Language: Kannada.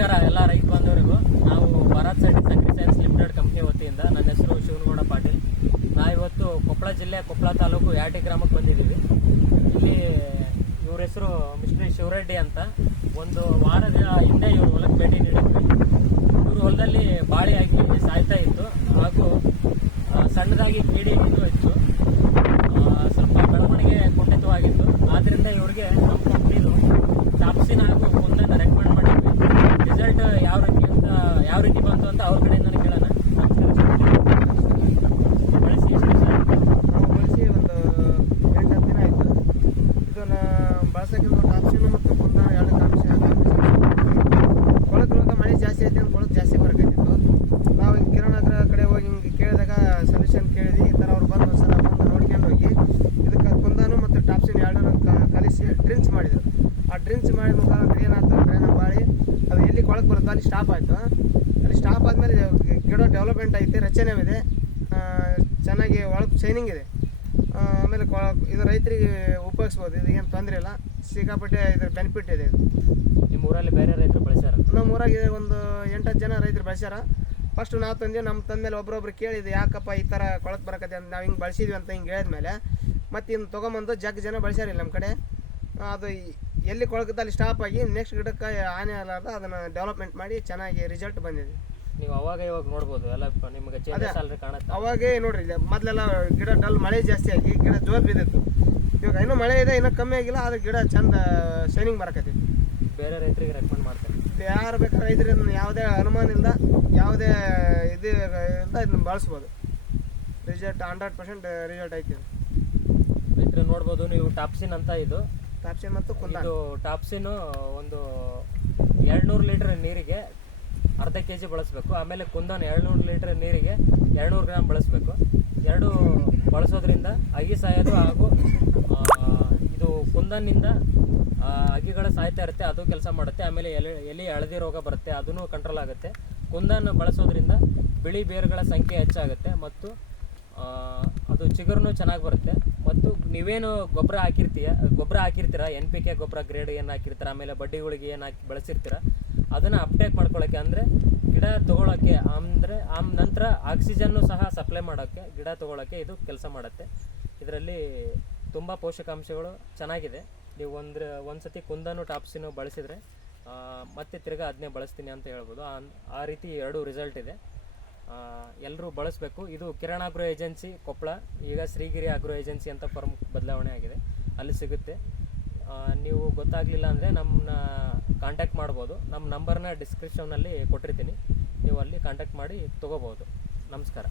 ನಮಸ್ಕಾರ ಎಲ್ಲ ರೈತ ಬಾಂಧವರಿಗೂ. ನಾವು ಭಾರತ್ ಸೈಡ್ ಸಕ್ರಿ ಸೈನ್ಸ್ ಲಿಮಿಟೆಡ್ ಕಂಪ್ನಿ ವತಿಯಿಂದ ನನ್ನ ಹೆಸರು ಶಿವನಗೌಡ ಪಾಟೀಲ್. ನಾವಿವತ್ತು ಕೊಪ್ಪಳ ಜಿಲ್ಲೆ ಕೊಪ್ಪಳ ತಾಲೂಕು ಯಾಟಿ ಗ್ರಾಮಕ್ಕೆ ಬಂದಿದ್ದೀವಿ. ಇಲ್ಲಿ ಇವ್ರ ಹೆಸರು ಮಿಸ್ಟರ್ ಶಿವರೆಡ್ಡಿ ಅಂತ. ಒಂದು ವಾರದ ಹಿಂದೆ ಇವ್ರ ಹೊಲಕ್ಕೆ ಭೇಟಿ ನೀಡಿದ್ವಿ. ಇವ್ರ ಹೊಲದಲ್ಲಿ ಬಾಳೆ ಹಾಕಿ ಸಾಯ್ತಾ ಇತ್ತು. ಹಾಗೂ ಸಣ್ಣದಾಗಿ ಕೀಡಿ ಇತ್ತು ಆ, ಸ್ವಲ್ಪ ಬೆಳವಣಿಗೆ ಕುಂಠಿತವಾಗಿತ್ತು ಆದ್ದರಿಂದ ಇವ್ರಿಗೆ ನಮ್ಮ ಕಂಪ್ನಿದು ಚಾಪ್ಸಿನ ಹಾಗೂ ಕುಂದನ್ನು ರೆಕಮೆಂಡ್ ಮಾಡಿದ್ವಿ ರಿಸಲ್ಟ್ ಯಾವ ರೀತಿ ಅಂತ ಯಾವ ರೀತಿ ಬಂತು ಅಂತ ಅವ್ರ ಕಡೆಯಿಂದ ಕೇಳೋಣ ಬಳಸಿ ಎಷ್ಟು ದಿವಸ ಆಯ್ತು? ನಾವು ಬಳಸಿ ಒಂದು ಎಂಟು ಹತ್ತು ದಿನ ಆಯಿತು ಇದನ್ನ ಬಳಸೋಕ್ಕಿಂತ ಟಾಪ್ಸಿನ ಮತ್ತು ಮುಂದ ಎರಡು ಕಾಂಬಿನೇಷನ್ ಕೊಳಕ್ಕೆ ಮಳೆ ಜಾಸ್ತಿ ಐತಿ ಅಂತ ಕೊಳಕ್ಕೆ ಜಾಸ್ತಿ ಬರಕತ್ತಿತ್ತು. ನಾವು ಹಿಂಗೆ ಕಿರಣ ಹತ್ರ ಕಡೆ ಹೋಗಿ ಹಿಂಗೆ ಕೇಳಿದಾಗ ಸೊಲ್ಯೂಷನ್ ಕೇಳಿದ್ವಿ. ಈ ಥರ ಅವ್ರು ಬಂದು ಒಂದ್ಸಲ ಬಂದು ನೋಡ್ಕೊಂಡು ಹೋಗಿ ಇದಕ್ಕೆ ಕುಂದಾನು ಮತ್ತು ಟಾಪ್ಸಿನ ಎರಡನ್ನು ಕಲಿಸಿ ಡ್ರಿಂಕ್ಸ್ ಮಾಡಿದ್ರು. ಆ ಡ್ರಿಂಕ್ಸ್ ಮಾಡಿದ ಮುಖಾಂತರ ಏನಾಯ್ತು ಅಂದರೆ ನಮ್ಮ ಬಾಳಿ ಅದು ಎಲ್ಲಿ ಕೊಳಕ್ಕೆ ಬರುತ್ತೋ ಅಲ್ಲಿ ಸ್ಟಾಪ್ ಆಯಿತು. ಅಲ್ಲಿ ಸ್ಟಾಪ್ ಆದಮೇಲೆ ಗಿಡ ಡೆವಲಪ್ಮೆಂಟ್ ಐತೆ ರಚನೆ ಇದೆ. ಚೆನ್ನಾಗಿ ಒಳಗೆ ಶೈನಿಂಗ್ ಇದೆ. ಆಮೇಲೆ ಕೊ ಇದು ರೈತರಿಗೆ ಉಪಯೋಗಿಸ್ಬೋದು ಇದು ಏನು ತೊಂದರೆ ಇಲ್ಲ. ಸಿಕ್ಕಾಪಟ್ಟೆ ಇದ್ರ ಬೆನಿಫಿಟ್ ಇದೆ ಇದು. ನಿಮ್ಮ ಊರಲ್ಲಿ ಬೇರೆ ರೈತರು ಬಳಸ್ಯಾರ? ನಮ್ಮ ಊರಾಗೆ ಒಂದು ಎಂಟತ್ತು ಜನ ರೈತರು ಬಳಸ್ಯಾರ. ಫಸ್ಟ್ ನಾವು ತಂದೆ ನಮ್ಮ ತಂದ್ಮೇಲೆ ಒಬ್ರೊಬ್ರು ಕೇಳಿದ್ದು ಯಾಕಪ್ಪ ಈ ಥರ ಕೊಳಕ್ಕೆ ಬರಕತ್ತೆ ಅಂತ ನಾವು ಹಿಂಗೆ ಬಳಸಿದ್ವಿ ಅಂತ ಹಿಂಗೆ ಹೇಳಿದ್ಮೇಲೆ ಮತ್ತು ಇನ್ನು ತೊಗೊಂಬಂದು ಜಗ್ ಜನ ಬಳಸ್ಯಾರಿಲ್ಲ ನಮ್ಮ ಕಡೆ. ಅದು ಎಲ್ಲಿ ಕೊಳಕದಲ್ಲಿ ಅಲ್ಲಿ ಸ್ಟಾಪ್ ಆಗಿ ನೆಕ್ಸ್ಟ್ ಗಿಡಕ್ಕೆ ಹಾನಿ ಆಗಲಾರ್ದ ಅದನ್ನು ಡೆವಲಪ್ಮೆಂಟ್ ಮಾಡಿ ಚೆನ್ನಾಗಿ ರಿಸಲ್ಟ್ ಬಂದಿದೆ. ನೀವು ಅವಾಗ ಇವಾಗ ನೋಡ್ಬೋದು ಎಲ್ಲ ನಿಮ್ಗೆ ನಿಮಗೆ ಚೇಂಜಸ್ ಅಲ್ರಿ ಕಾಣುತ್ತೆ. ಅವಾಗೇ ನೋಡ್ರಿ ಇಲ್ಲಿ ಮೊದಲೆಲ್ಲ ಗಿಡ ಡಲ್ ಮಳೆ ಜಾಸ್ತಿ ಆಗಿ ಗಿಡ ಜೋರ್ ಬಿದ್ದಿತ್ತು. ಇವಾಗ ಇನ್ನೂ ಮಳೆ ಇದೆ ಇನ್ನೂ ಕಮ್ಮಿ ಆಗಿಲ್ಲ ಆದ್ರೆ ಗಿಡ ಚಂದ ಶೈನಿಂಗ್ ಬರಕತ್ತೈತಿ. ಬೇರೆ ರೈತರಿಗೆ ರೆಕಮೆಂಡ್ ಮಾಡ್ತಾರೆ ಯಾರು ಬೇಕಾದ್ರೆ ಇದ್ರಿಂದ ಯಾವುದೇ ಯಾವುದೇ ಅನುಮಾನದಿಂದ ಯಾವುದೇ ಇದು ಇಂದ ಇದನ್ನ ಬಳಸ್ಬೋದು. ರಿಸಲ್ಟ್ ಹಂಡ್ರೆಡ್ ಪರ್ಸೆಂಟ್ ರಿಸಲ್ಟ್ ಐತಿ ರೈತರು ನೋಡ್ಬೋದು ನೀವು ಟಾಪ್ಸಿನ್ ಅಂತ ಇದು. ಟಾಪ್ಸಿನ್ ಮತ್ತು ಕುಂದ ಇದು ಟಾಪ್ಸಿನ್ ಒಂದು ಎರಡ್ನೂರು ಲೀಟರ್ ನೀರಿಗೆ ಅರ್ಧ ಕೆ ಜಿ ಬಳಸಬೇಕು. ಆಮೇಲೆ ಕುಂದನ್ ಎರಡ್ನೂರು ಲೀಟರ್ ನೀರಿಗೆ ಎರಡ್ನೂರು ಗ್ರಾಮ್ ಬಳಸಬೇಕು. ಎರಡು ಬಳಸೋದ್ರಿಂದ ಅಗಿ ಸಾಯೋದು ಹಾಗೂ ಇದು ಕುಂದನ್ನಿಂದ ಅಗಿಗಳು ಸಾಯ್ತಾ ಇರುತ್ತೆ. ಅದು ಕೆಲಸ ಮಾಡುತ್ತೆ. ಆಮೇಲೆ ಎಲೆ ಎಲೆ ಹಳದಿ ರೋಗ ಬರುತ್ತೆ. ಅದನ್ನು ಕಂಟ್ರೋಲ್ ಆಗುತ್ತೆ. ಕುಂದನ್ ಬಳಸೋದ್ರಿಂದ ಬಿಳಿ ಬೇರುಗಳ ಸಂಖ್ಯೆ ಹೆಚ್ಚಾಗುತ್ತೆ ಮತ್ತು ಅದು ಚಿಗುರು ಚೆನ್ನಾಗಿ ಬರುತ್ತೆ. ಮತ್ತು ನೀವೇನು ಗೊಬ್ಬರ ಹಾಕಿರ್ತೀಯ, ಗೊಬ್ಬರ ಹಾಕಿರ್ತೀರ? ಎನ್ ಪಿ ಕೆ ಗೊಬ್ಬರ ಗ್ರೇಡ್ ಏನು ಹಾಕಿರ್ತೀರ? ಆಮೇಲೆ ಬಡ್ಡಿಗಳಿಗೆ ಏನು ಹಾಕಿ, ಬೆಳೆಸಿರ್ತೀರ? ಅದನ್ನು ಅಪ್ಟೇಕ್ ಮಾಡ್ಕೊಳ್ಳೋಕ್ಕೆ ಅಂದರೆ ಗಿಡ ತೊಗೊಳಕ್ಕೆ ಅಂದರೆ ಆಮ್ ನಂತರ ಆಕ್ಸಿಜನ್ನು ಸಹ ಸಪ್ಲೈ ಮಾಡೋಕ್ಕೆ, ಗಿಡ ತೊಗೊಳಕ್ಕೆ ಇದು ಕೆಲಸ ಮಾಡುತ್ತೆ. ಇದರಲ್ಲಿ ತುಂಬ ಪೋಷಕಾಂಶಗಳು ಚೆನ್ನಾಗಿದೆ. ನೀವು ಒಂದು ಒಂದು ಸತಿ ಕುಂದನು, ಟಾಪ್ಸಿನೂ ಬಳಸಿದರೆ ಮತ್ತೆ ತಿರ್ಗಾ ಅದನ್ನೇ ಬಳಸ್ತೀನಿ ಅಂತ ಹೇಳ್ಬೋದು. ಆ- ಆ ರೀತಿ ಎರಡು ರಿಸಲ್ಟ್ ಇದೆ. ಎಲ್ಲರೂ ಬಳಸಬೇಕು. ಇದು ಕಿರಣ್ ಆಗ್ರೋ ಏಜೆನ್ಸಿ ಕೊಪ್ಪಳ ಈಗ ಶ್ರೀಗಿರಿ ಆಗ್ರೋ ಏಜೆನ್ಸಿ ಅಂತ ಪ್ರಮುಖ ಬದಲಾವಣೆ ಆಗಿದೆ. ಅಲ್ಲಿ ಸಿಗುತ್ತೆ. ನೀವು ಗೊತ್ತಾಗಲಿಲ್ಲ ಅಂದರೆ ನಮ್ಮನ್ನ ಕಾಂಟ್ಯಾಕ್ಟ್ ಮಾಡ್ಬೋದು. ನಮ್ಮ ನಂಬರ್ನ ಡಿಸ್ಕ್ರಿಪ್ಷನ್ನಲ್ಲಿ ಕೊಟ್ಟಿರ್ತೀನಿ. ನೀವು ಅಲ್ಲಿ ಕಾಂಟ್ಯಾಕ್ಟ್ ಮಾಡಿ ತೊಗೋಬೋದು ನಮಸ್ಕಾರ.